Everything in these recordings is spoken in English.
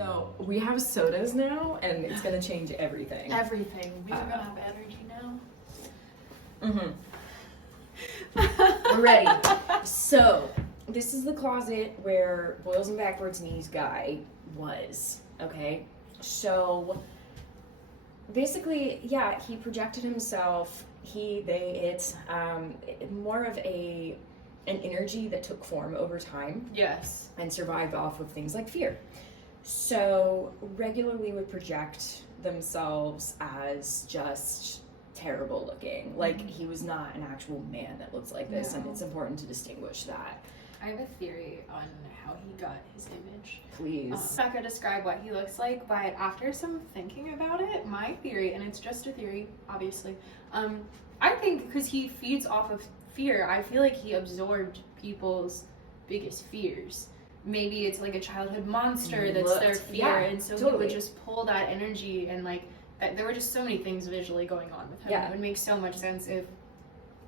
So we have sodas now, and it's gonna change everything. Everything. We're gonna have energy now. We're ready. So this is the closet where Boils and Backwards Knees guy was. Okay, so basically, yeah, he projected himself. It's more of an energy that took form over time. Yes. And survived off of things like fear. So regularly would project themselves as just terrible looking. Like he was not an actual man that looks like this, and it's important to distinguish that. I have a theory on how he got his image. Please. I'm not gonna describe what he looks like, but after some thinking about it, my theory, and it's just a theory, obviously, I think because he feeds off of fear, I feel like he absorbed people's biggest fears. Maybe it's like a childhood monster that's their fear, and so he would just pull that energy, and like there were just so many things visually going on with him. It would make so much sense if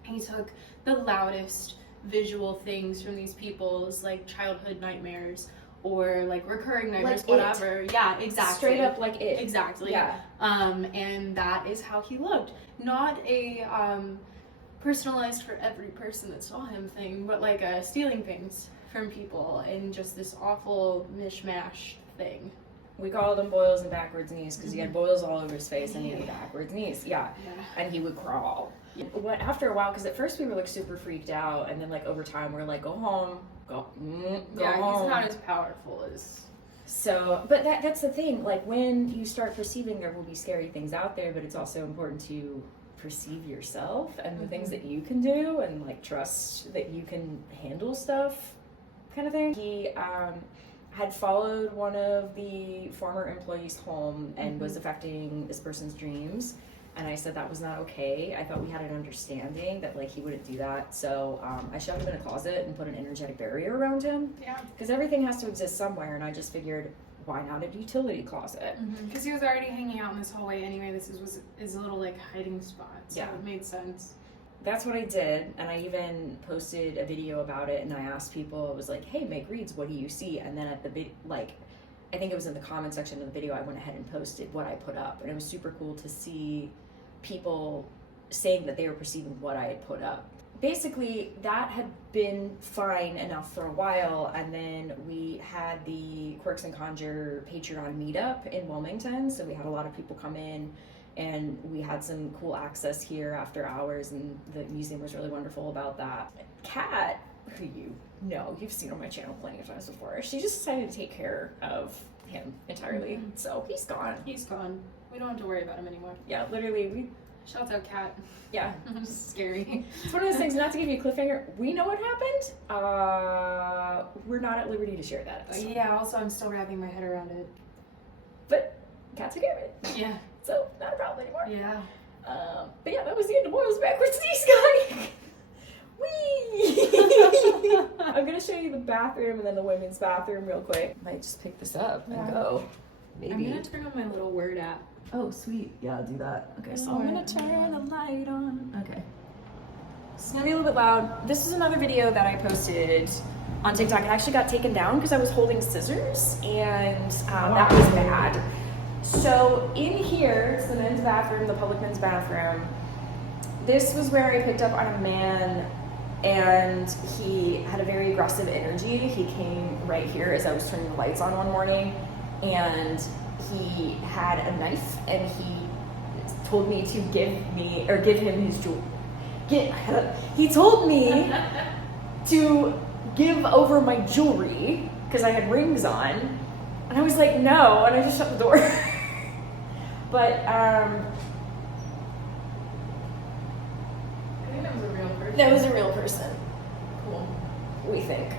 he took the loudest visual things from these people's like childhood nightmares or like recurring nightmares, like whatever. Yeah, exactly. Straight up like it. Exactly. Yeah. And that is how he looked. Not a personalized for every person that saw him thing, but like stealing things from people and just this awful mishmash thing. We called him Boils and Backwards Knees because he had boils all over his face and he had backwards knees. Yeah. And he would crawl. But after a while, because at first we were like super freaked out, and then like over time we're like, go home, go home. He's not as powerful as. So, but that's the thing. Like when you start perceiving, there will be scary things out there, but it's also important to perceive yourself and the things that you can do, and like trust that you can handle stuff, kind of thing. He had followed one of the former employees home and was affecting this person's dreams. And I said that was not okay. I thought we had an understanding that like he wouldn't do that. So I shoved him in a closet and put an energetic barrier around him. Yeah. Because everything has to exist somewhere, and I just figured, why not a utility closet? Because he was already hanging out in this hallway anyway. This was his little like hiding spot. So it made sense. That's what I did, and I even posted a video about it, and I asked people, it was like, hey, make reads, what do you see? And then at the I think it was in the comment section of the video, I went ahead and posted what I put up, and it was super cool to see people saying that they were perceiving what I had put up. Basically, that had been fine enough for a while, and then we had the Quirks and Conjure Patreon meetup in Wilmington, so we had a lot of people come in, and we had some cool access here after hours, and the museum was really wonderful about that. Kat, who you've seen on my channel plenty of times before, she just decided to take care of him entirely. So he's gone. We don't have to worry about him anymore. Yeah, literally. Shouts out, Kat. Yeah. Scary. It's one of those things, not to give you a cliffhanger, we know what happened. We're not at liberty to share that. Yeah, also I'm still wrapping my head around it. But Kat took care of it. Yeah. So, not a problem anymore. Yeah. But yeah, that was the end of Boils Backwards Knees guy. Whee! I'm gonna show you the bathroom and then the women's bathroom real quick. Might just pick this up and go. Maybe. I'm gonna turn on my little word app. Oh, sweet. Yeah, I'll do that. Okay, so I'm gonna turn the light on. Okay. It's gonna be a little bit loud. This is another video that I posted on TikTok. It actually got taken down because I was holding scissors, and that was bad. So in here, it's the men's bathroom, the public men's bathroom. This was where I picked up on a man, and he had a very aggressive energy. He came right here as I was turning the lights on one morning, and he had a knife, and he told me to give him his jewelry. He told me to give over my jewelry because I had rings on, and I was like, no, and I just shut the door. But I think that was a real person. That was a real person. Cool. We think.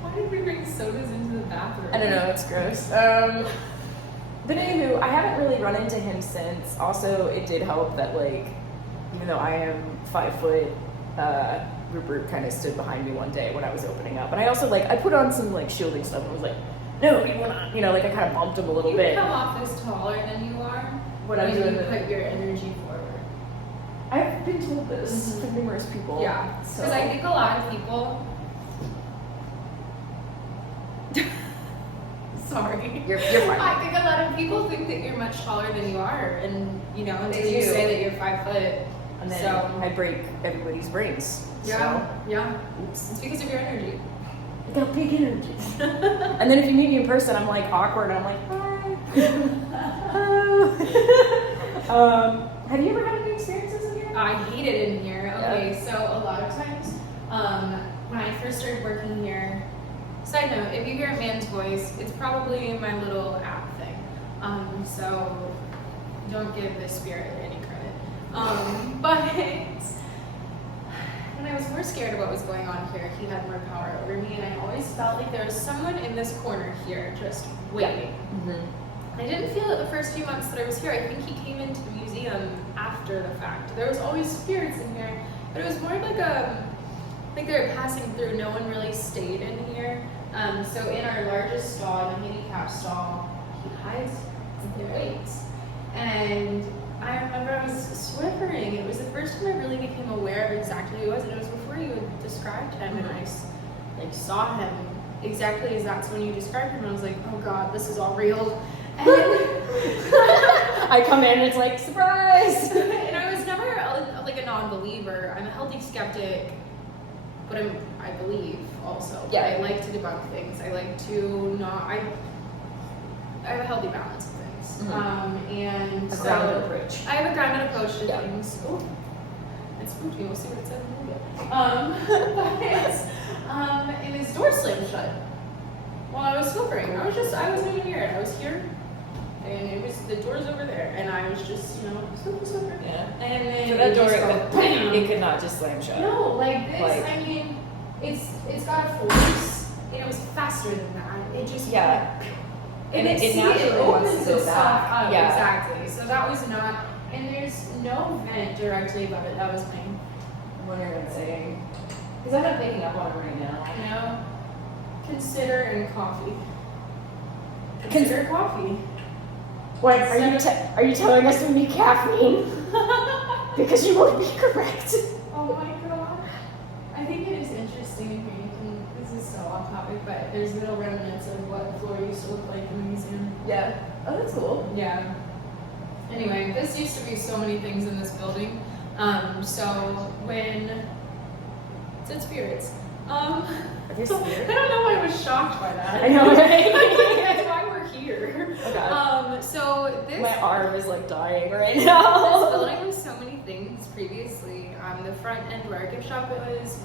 Why did we bring sodas into the bathroom? I don't know, it's gross. But anywho, I haven't really run into him since. Also, it did help that, like, even though I am 5 foot, Rupert kind of stood behind me one day when I was opening up. And I also, like, I put on some, like, shielding stuff and was like, no, you will not. You know, like, I kind of bumped him a little bit. You come off as taller than you are when I'm doing you put your energy forward. I've been told this from numerous people. Yeah, because I think a lot of people Sorry. You're fine. I think a lot of people think that you're much taller than you are, and you know, until you do. say that you're 5 foot. And then So I break everybody's brains. yeah, yeah. Oops. It's because of your energy. I got big energy. And then if you meet me in person, I'm like awkward. I'm like, hi. Hello. Have you ever had any experiences in here? I hate it in here. Okay, so a lot of times, when I first started working here, side note, if you hear a man's voice, it's probably my little app thing. So don't give this spirit any credit. But when I was more scared of what was going on here, he had more power over me, and I always felt like there was someone in this corner here just waiting. I didn't feel it the first few months that I was here. I think he came into the museum after the fact. There was always spirits in here, but it was more like they were passing through. No one really stayed in here. So in our largest stall, the handicap stall, he hides and waits. And I remember I was swivering. It was the first time I really became aware of exactly who he was, and it was before you had described him, and I like saw him exactly as that's when you described him. And I was like, oh God, this is all real. And I come in and it's like, surprise! And I was never like a non-believer. I'm a healthy skeptic, but I believe also. Yeah. I like to debunk things. I like to not. I have a healthy balance of things. And A so grounded approach. I have a grounded approach to Yeah. things. Oh, it's spooky. We'll see what it says in a little bit. And his door slammed shut while I was slivering. I wasn't even near it. I was here, and it was the door's over there, and I was just, slipper. Yeah. And then So that it door, just go bam. it could not just slam shut. No, like this. Like- I mean, it's got a force. It was faster than that. It just Yeah. And it it naturally wants to opens go itself back. up. Yeah. Exactly. So that was not. And there's no vent directly above it. That was my. What are you saying? Because I'm not picking up on it right now. Consider and coffee. Consider coffee. What are you telling us we need caffeine? Because you would be correct. Oh my God. I think it is interesting in here. This is so off topic, but there's little remnants of what the floor used to look like in the museum. Yeah. Oh, that's cool. Yeah. Anyway, this used to be so many things in this building. So when it said spirits. Are there spirits? I don't know why I was shocked by that. I know, right? That's why we're here. Okay. So this My arm is like dying right this now. building was so many things previously. The front end where our gift shop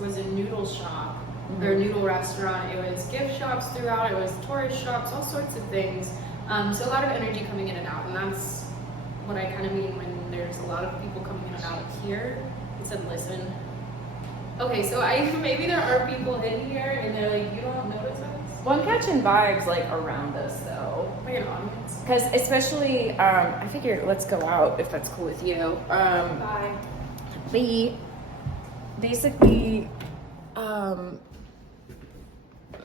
was a noodle shop or a noodle restaurant. It was gift shops throughout. It was tourist shops, all sorts of things. So a lot of energy coming in and out, and that's what I kind of mean when there's a lot of people coming in and out here. It said, listen. Okay, so maybe there are people in here and they're like, you don't notice us? Well, I'm catching vibes like around us though. Like an audience. Because especially, I figured let's go out if that's cool with you. Bye. They basically,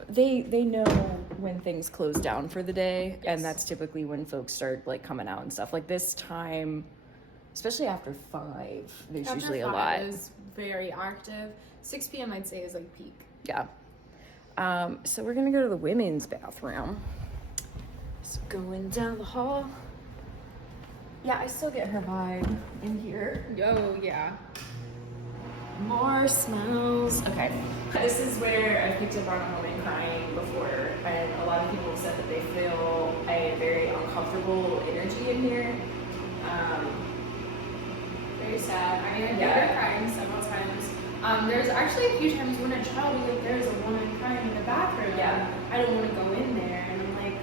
they know when things close down for the day, Yes. and that's typically when folks start like coming out and stuff. Like this time, especially after 5, there's After usually a 5 lot. is very active. 6 p.m. I'd say is like peak. Yeah. So we're gonna go to the women's bathroom. So going down the hall. Yeah, I still get her vibe in here. Oh, yeah. More smells. Okay. This is where I picked up on a woman crying before, and a lot of people have said that they feel a very uncomfortable energy in here. Very sad. I mean, I've Yeah. heard her crying several times. There's actually a few times when a child was like, there's a woman crying in the bathroom. Yeah. I don't want to go in there. And I'm like,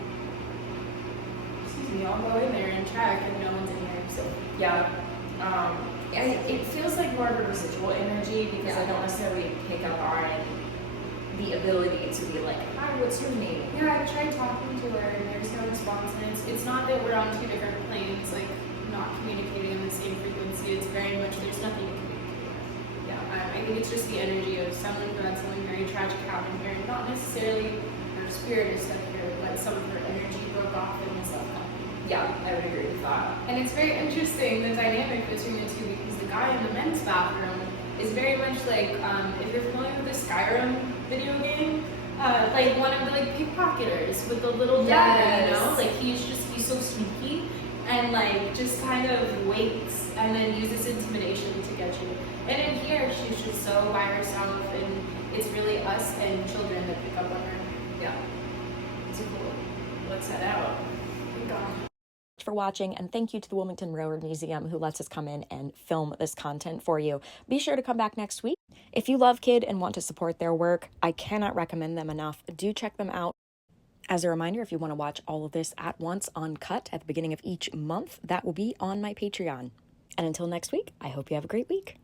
excuse me, I'll go in there and check, and no one's in there. So, Yeah. It feels like more of a residual energy because I don't necessarily pick up on the ability to be like, hi, what's your name? yeah, I've tried talking to her, and there's no response. And it's not that we're on 2 different planes, like, not communicating on the same frequency. It's very much, there's nothing to communicate with. Yeah, I think it's just the energy of someone who had something very tragic happen here. Not necessarily her spirit is stuck here, but some of her energy broke off and is upcoming. Yeah, I would agree with that. And it's very interesting, the dynamic between the two, because the guy in the men's bathroom is very much like, if you're familiar with the Skyrim video game, like one of the like pickpocketers with the little dagger, you know? Like he's so sneaky and like just kind of waits and then uses intimidation to get you. And in here, she's just so by herself, and it's really us and children that pick up on her. Yeah. It's cool. Let's head out. For watching, and thank you to the Wilmington Railroad Museum who lets us come in and film this content for you. Be sure to come back next week. If you love Kid and want to support their work, I cannot recommend them enough. Do check them out. As a reminder, if you want to watch all of this at once uncut at the beginning of each month, that will be on my Patreon. And until next week, I hope you have a great week.